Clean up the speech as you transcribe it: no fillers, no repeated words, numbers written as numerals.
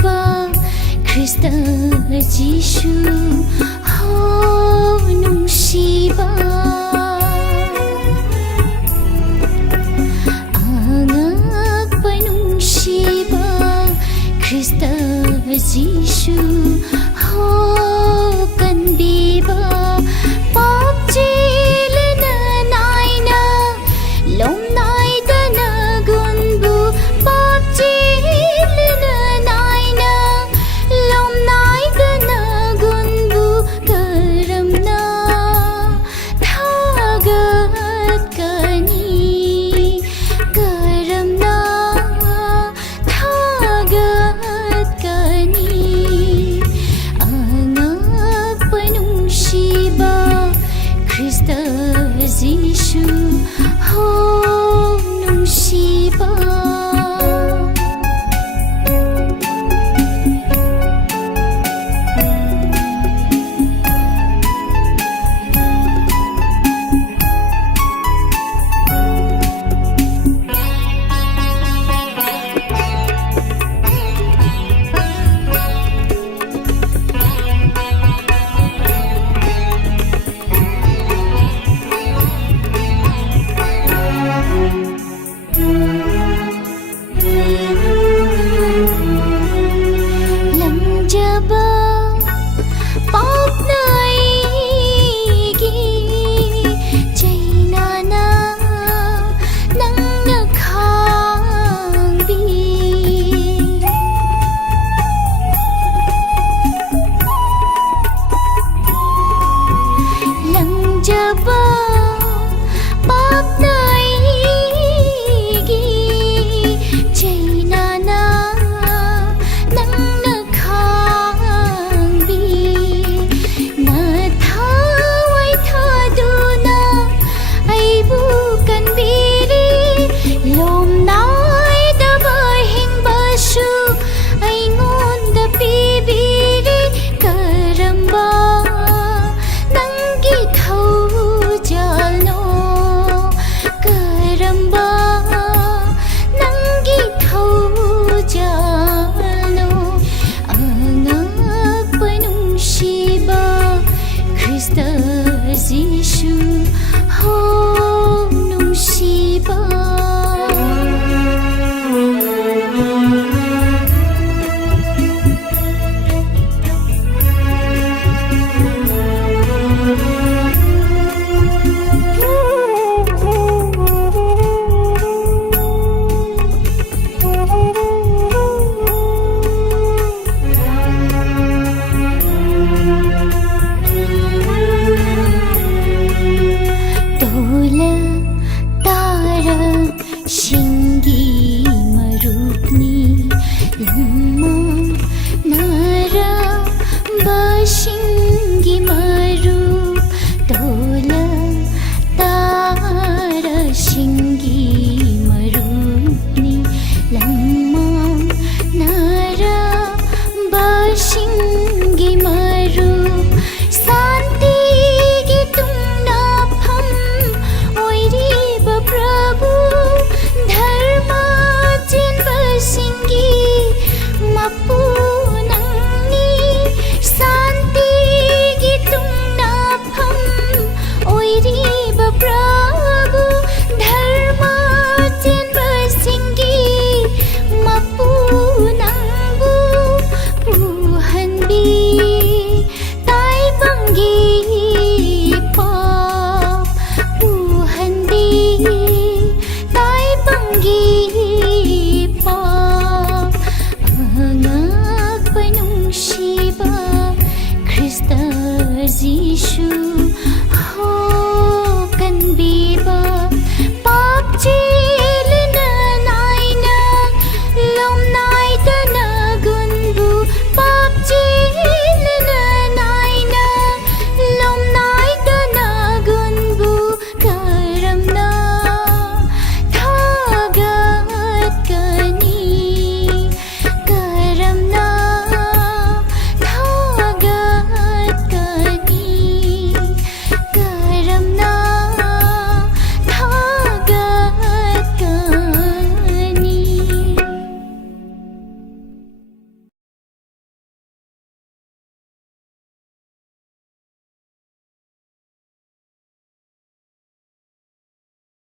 nungsiba Krista Jishu nungsiba angak panungsiba Krista Jishu kandiba papjil na naina lom nai dana gunbu papjil na naina lom nai dana gunbu karamna thagat kani karamna thagat kani angak panungsiba Krista Jishu nungsiba lamjaba pop naigi chainana nangna khangbi lamjaba pop naigi chainana nangna khangbi na thawai thaduna aibu kanbiri lom nai da bahing basu aingon da pibiri karamba nangi thau jalno karamba nangi thau jalno angak panungsiba Krista Jishu nungsiba Dola tara shi